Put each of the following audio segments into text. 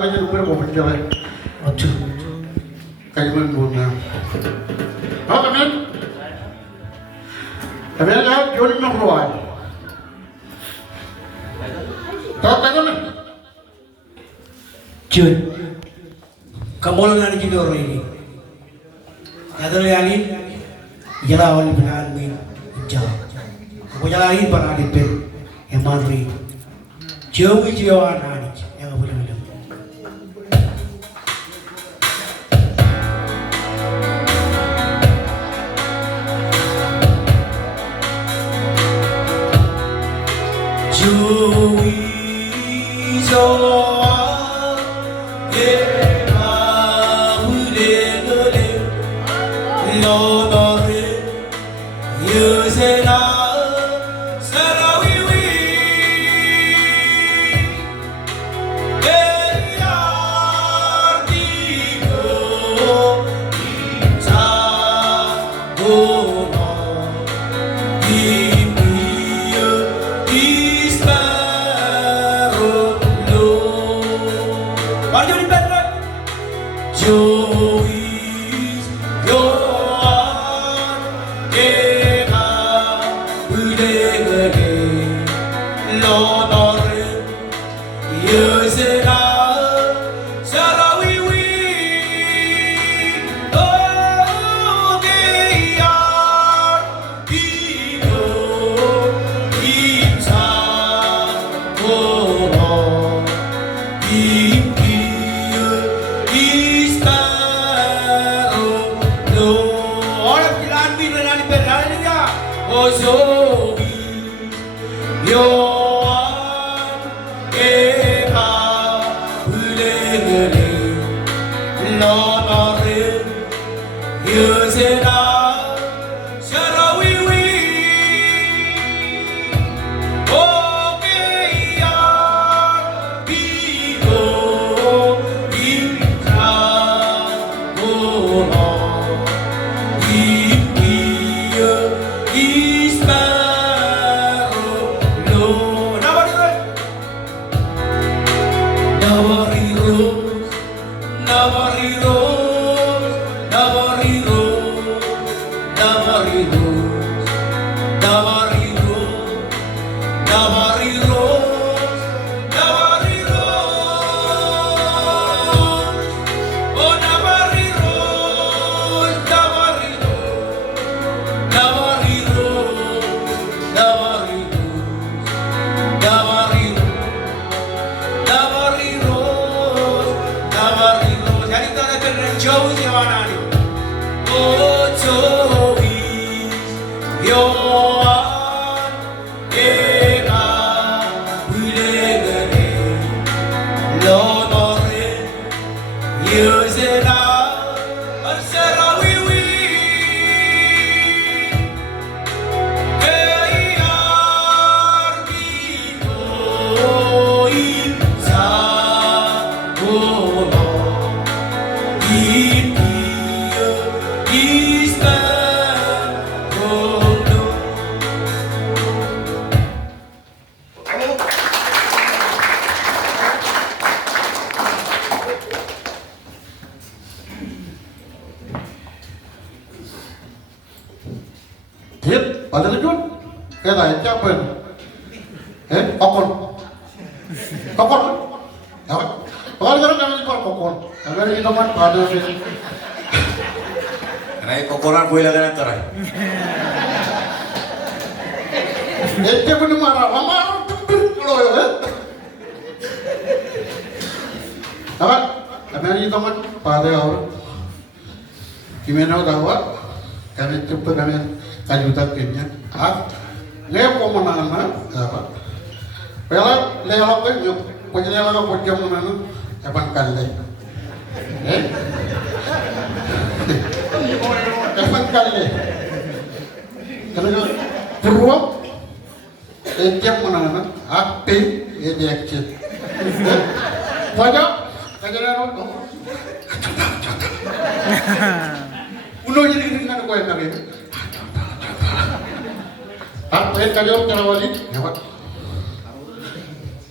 aja lupa mau berjalan. Aduh, kayak gimana? Apa men? Tapi ada jual nak keluar. Tahu tak kan? Jun, kamu lang nanti orang ini. Ada lagi, jalan awal benar min jalan. Kamu jalan ini pernah dipel, yang mana? Jauh anak yang boleh bilang. Ada tujuan? Kayak siapa? Kokon. Kokon. Apa? Kalau kami jual kokon. Agar ini teman ada sih. Karena kokoran boleh lagi nanti. Dia pun marah tempir kalau ya. Apa? Kami ini teman pada orang. Gimana tahu? Kami cepat kami kajutan kayaknya. Leo mana? Apa? Pela leo kan yuk. Pokoknya leo pojam mana? Kapan kali? Kapan kali? Karena peruak tiap mana? Api ini action. Pojok kajian apa? Uno jadi dengan kau yang nabi. Apa yang kalian cara wali? Ya pak.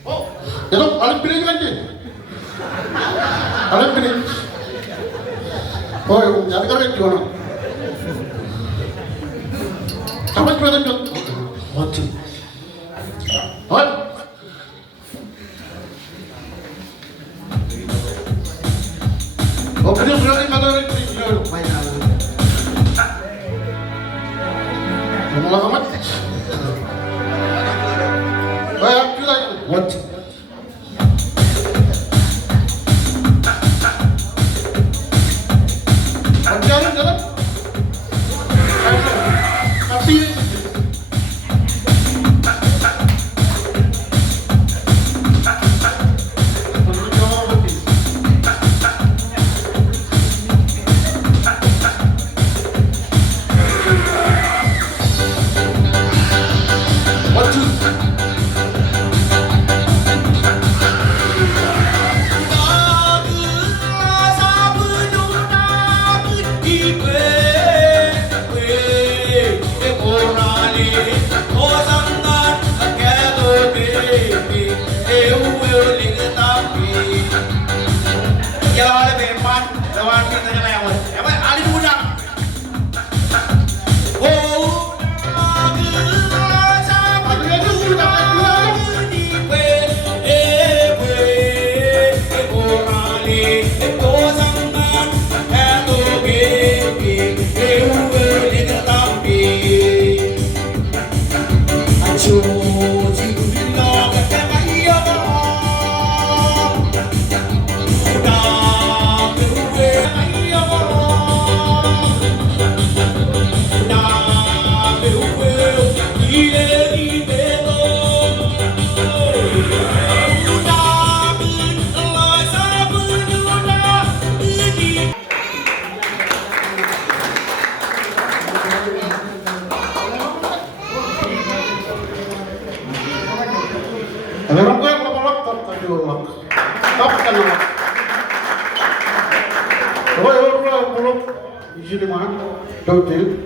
Oh, jadi paling pilih kan je. Kalian pilih. Oh, nyari kalian gimana? Kamu gimana Jod? Maju. Hoi. Oh, ini berarti materi ini mainan. Kamu lah kamat. Baik, kita Maju. jalan jalan. Tapi Alam ko yung kapalak, kapalak. Kapalak. Kapalak. Isi di mana? Dotil.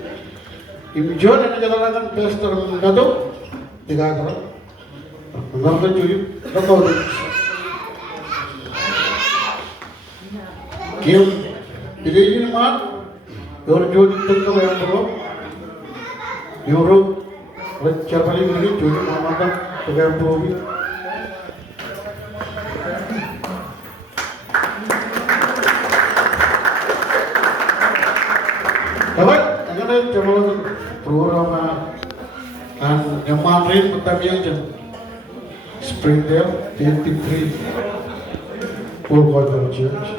Imjon yang dijalankan pesta nado. Tiga kali. Enggak ada cuy. Berapa udah? Kim. Tiga ini mana?Yor jual tentang yang belum. Euro. Siapa lagi ini cuy? Mama kan tiga yang belum. Dapat, അങ്ങനെ ചുമതല programme Kemarin pertandingan Springdale 23 full quarter church.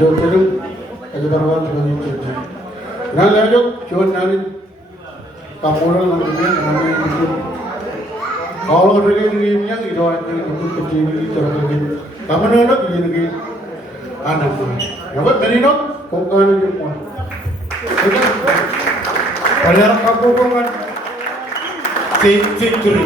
Jadi ada beberapa juga church. Nah, lalu cuman dari kamuran namanya itu. Kalau mereka ini yang itu ada untuk kecil itu terlebih. Kamu nolak ini anak mana? Ya betul dari nol. Kau kan yang mana? Pada kampung kan victory.